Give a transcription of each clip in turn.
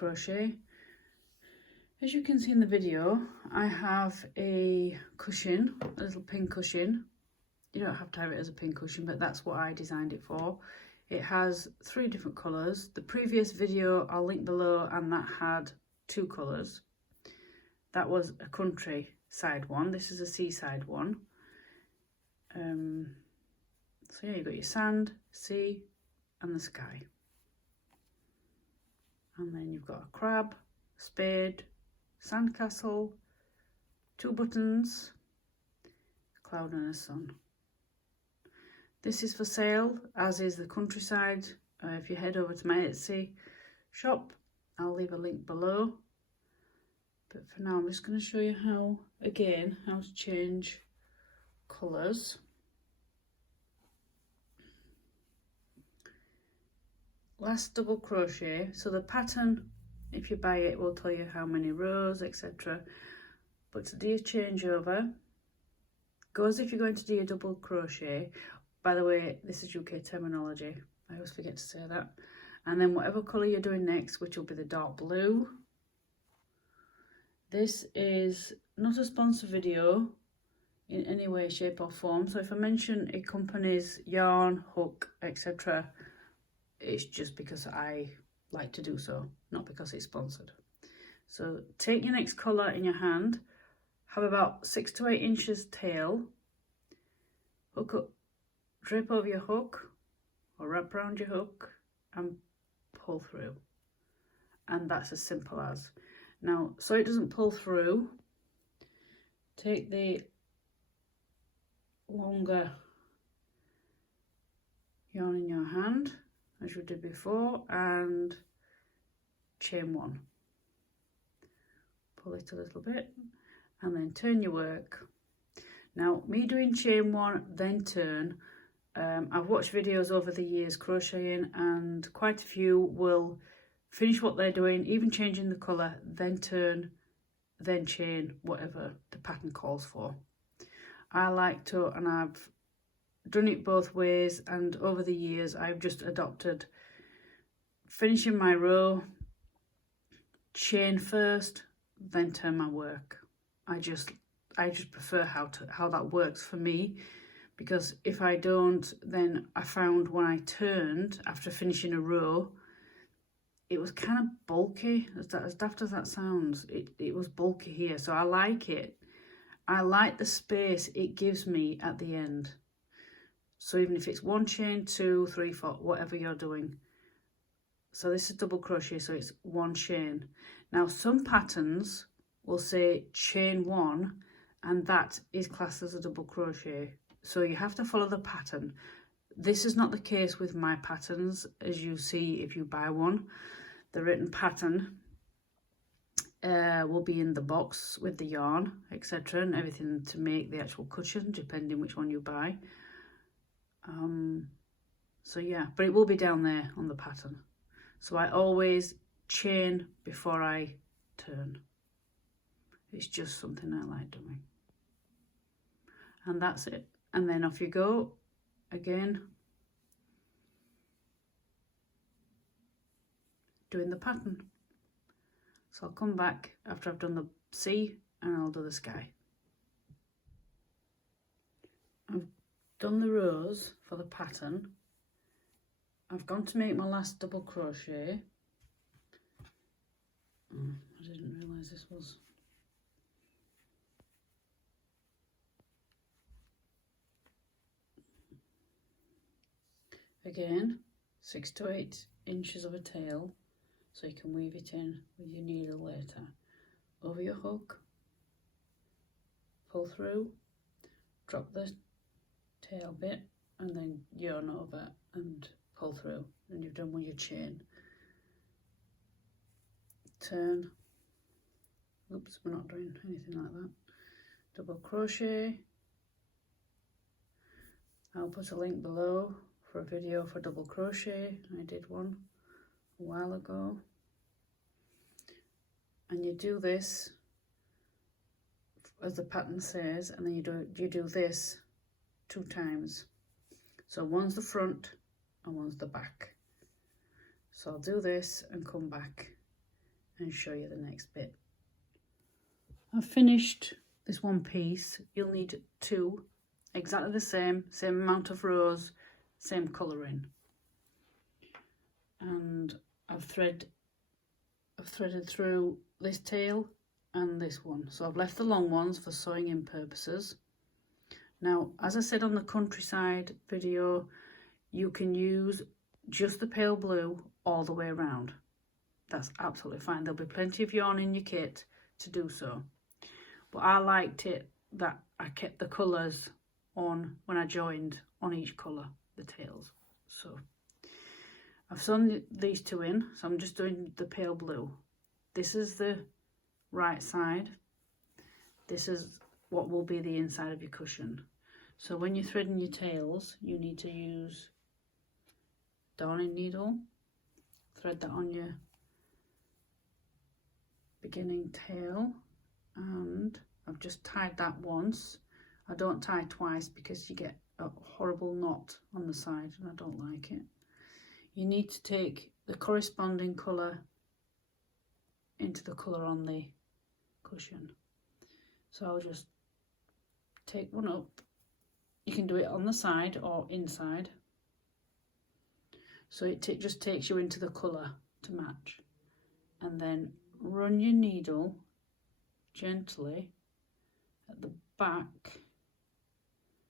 crochet. As you can see in the video, I have a cushion, a little pin cushion. You don't have to have it as a pin cushion, but that's what I designed it for. It has 3 different colours. The previous video I'll link below, and that had 2 colours. That was a countryside one. This is a seaside one. So yeah, you've got your sand, sea and the sky. And then you've got a crab, spade, sandcastle, 2 buttons, cloud and a sun. This is for sale, as is the countryside. If you head over to my Etsy shop, I'll leave a link below. But for now, I'm just going to show you how to change colours. Last double crochet. So the pattern, if you buy it, will tell you how many rows, etc. But to do a changeover, go as if you're going to do a double crochet. By the way, this is UK terminology. I always forget to say that. And then whatever colour you're doing next, which will be the dark blue. This is not a sponsor video in any way, shape or form. So if I mention a company's yarn, hook, etc., it's just because I like to do so, not because it's sponsored. So take your next colour in your hand, have about 6 to 8 inches tail, hook up, drape over your hook or wrap around your hook and pull through. And that's as simple as. Now, so it doesn't pull through, take the longer yarn in your hand, as you did before, and chain 1. Pull it a little bit, and then turn your work. Now, me doing chain 1, then turn, I've watched videos over the years crocheting, and quite a few will finish what they're doing, even changing the colour, then turn, then chain, whatever the pattern calls for. I like to, and I've done it both ways, and over the years I've just adopted finishing my row, chain first, then turn my work. I just prefer how that works for me, because if I don't, then I found when I turned after finishing a row, it was kind of bulky. As daft as that sounds, it was bulky here, so I like it. I like the space it gives me at the end. So even if it's 1 chain, 2, 3, 4, whatever you're doing. So this is double crochet, so it's 1 chain. Now some patterns will say chain 1, and that is classed as a double crochet. So you have to follow the pattern. This is not the case with my patterns, as you see if you buy one. The written pattern will be in the box with the yarn, etc., and everything to make the actual cushion, depending which one you buy. So yeah, but it will be down there on the pattern. So I always chain before I turn. It's just something I like doing. And that's it. And then off you go again, doing the pattern. So I'll come back after I've done the sea and I'll do the sky. I've done the rows for the pattern. I've gone to make my last double crochet. I didn't realise this was. Again, 6 to 8 inches of a tail, so you can weave it in with your needle later. Over your hook, pull through, drop the tail bit, and then yarn over and pull through, and you've done with your chain. Turn. Oops, we're not doing anything like that. Double crochet. I'll put a link below for a video for double crochet. I did one a while ago. And you do this as the pattern says, and then you do this 2 times. So one's the front and one's the back. So I'll do this and come back and show you the next bit. I've finished this one piece. You'll need two, exactly the same amount of rows, same colouring. And I've threaded through this tail and this one. So I've left the long ones for sewing in purposes. Now, as I said on the countryside video, you can use just the pale blue all the way around. That's absolutely fine. There'll be plenty of yarn in your kit to do so. But I liked it that I kept the colours on when I joined on each colour, the tails. So I've sewn these two in, so I'm just doing the pale blue. This is the right side. This is what will be the inside of your cushion. So when you're threading your tails, you need to use darning needle, thread that on your beginning tail, and I've just tied that once. I don't tie twice because you get a horrible knot on the side and I don't like it. You need to take the corresponding colour into the colour on the cushion. So I'll just take one up. You can do it on the side or inside. So it just takes you into the colour to match. And then run your needle gently at the back.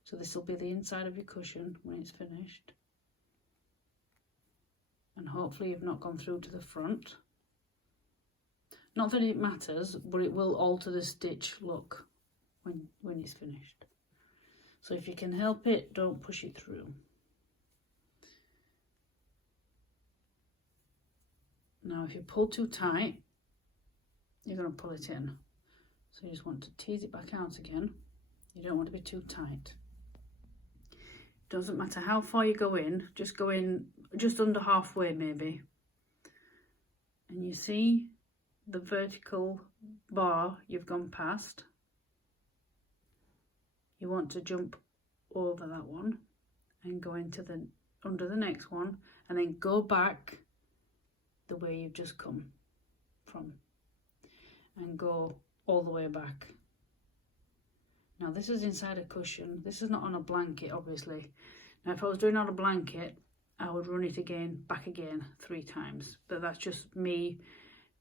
So this will be the inside of your cushion when it's finished. And hopefully you've not gone through to the front. Not that it matters, but it will alter the stitch look when it's finished. So if you can help it, don't push it through. Now if you pull too tight, you're going to pull it in. So you just want to tease it back out again. You don't want to be too tight. Doesn't matter how far you go in, just go in just under halfway maybe. And you see the vertical bar you've gone past. You want to jump over that one and go into the under the next one, and then go back the way you've just come from and go all the way back. Now this is inside a cushion. This is not on a blanket, obviously. Now if I was doing on a blanket, I would run it again, back again 3 times. But that's just me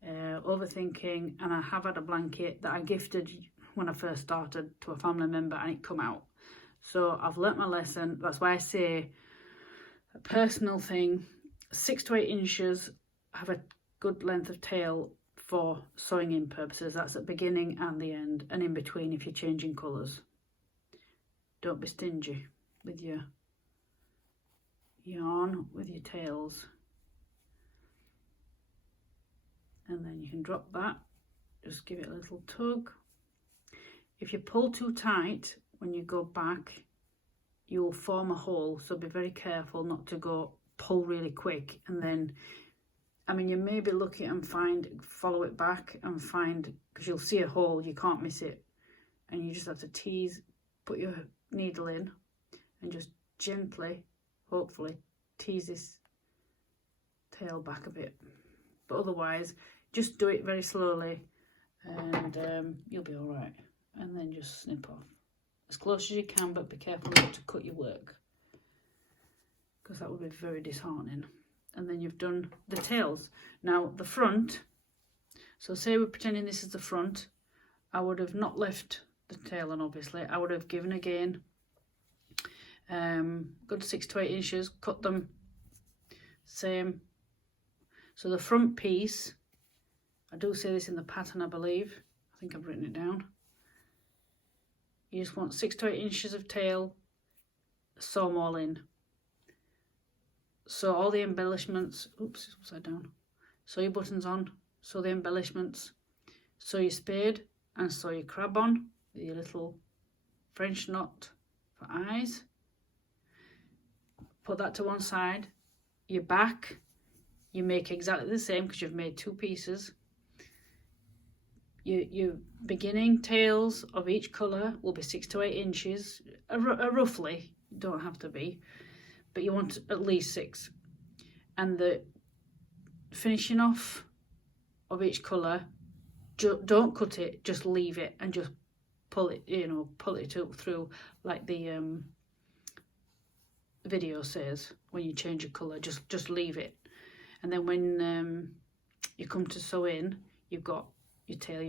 overthinking, and I have had a blanket that I gifted when I first started to a family member and it come out. So I've learnt my lesson. That's why I say a personal thing, 6 to 8 inches, have a good length of tail for sewing in purposes. That's at the beginning and the end, and in between if you're changing colours. Don't be stingy with your yarn, with your tails. And then you can drop that, just give it a little tug. If you pull too tight when you go back, you'll form a hole, so be very careful not to go pull really quick. And then, I mean, you may be lucky and follow it back and find, because you'll see a hole, you can't miss it, and you just have to tease, put your needle in and just gently, hopefully, tease this tail back a bit. But otherwise, just do it very slowly and you'll be all right. And then just snip off as close as you can, but be careful not to cut your work, because that would be very disheartening. And then you've done the tails. Now the front, so say we're pretending this is the front, I would have not left the tail on, obviously. I would have given again good 6 to 8 inches, cut them same. So the front piece, I do say this in the pattern, I believe, I think I've written it down. You just want 6 to 8 inches of tail, sew them all in. So all the embellishments, oops, upside down. Sew your buttons on, sew the embellishments, sew your spade and sew your crab on with your little French knot for eyes. Put that to one side. Your back, you make exactly the same because you've made 2 pieces. Your beginning tails of each colour will be 6 to 8 inches, roughly, don't have to be, but you want at least 6. And the finishing off of each colour. Don't cut it, just leave it and just pull it, you know, pull it through like the video says. When you change your colour, just leave it. And then when you come to sew in, you've got your tail.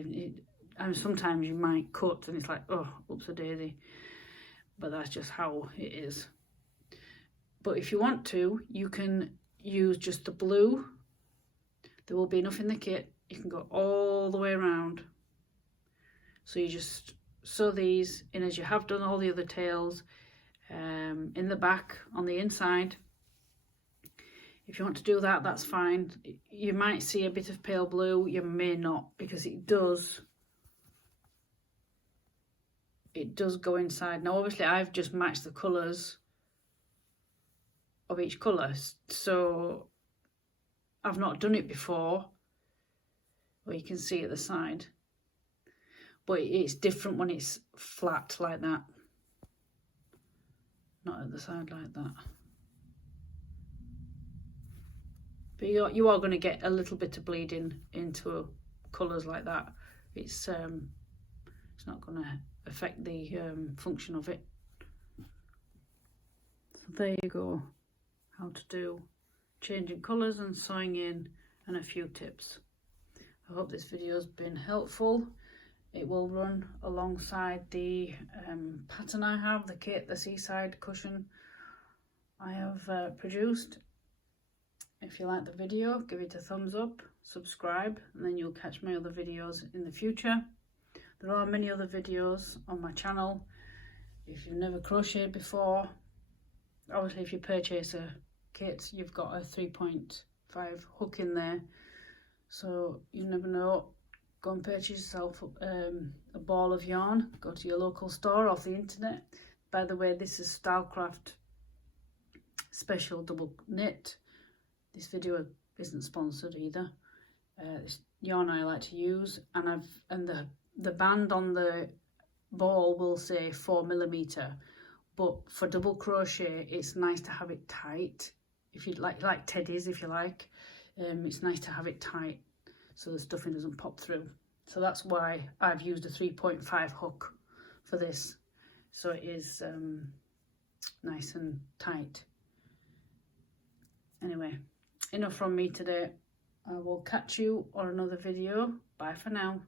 And sometimes you might cut and it's like, oh, oops-a-daisy. But that's just how it is. But if you want to, you can use just the blue. There will be enough in the kit. You can go all the way around. So you just sew these in as you have done all the other tails, in the back, on the inside. If you want to do that, that's fine. You might see a bit of pale blue, you may not, because it does go inside. Now obviously I've just matched the colours of each colour, so I've not done it before. Well, you can see at the side, but it's different when it's flat like that, not at the side like that. But you are going to get a little bit of bleeding into colours like that. It's not going to affect the function of it. So there you go, how to do changing colours and sewing in, and a few tips. I hope this video has been helpful. It will run alongside the pattern I have, the kit, the seaside cushion I have produced. If you like the video, give it a thumbs up, subscribe, and then you'll catch my other videos in the future. There are many other videos on my channel. If you've never crocheted before, obviously if you purchase a kit, you've got a 3.5 hook in there. So you never know, go and purchase yourself a ball of yarn. Go to your local store off the internet. By the way, this is Stylecraft Special Double Knit. This video isn't sponsored either. It's yarn I like to use, and the band on the ball will say 4mm, but for double crochet it's nice to have it tight. If you like teddies, if you like, it's nice to have it tight so the stuffing doesn't pop through. So that's why I've used a 3.5 hook for this, so it is nice and tight. Anyway, enough from me today. I will catch you on another video. Bye for now.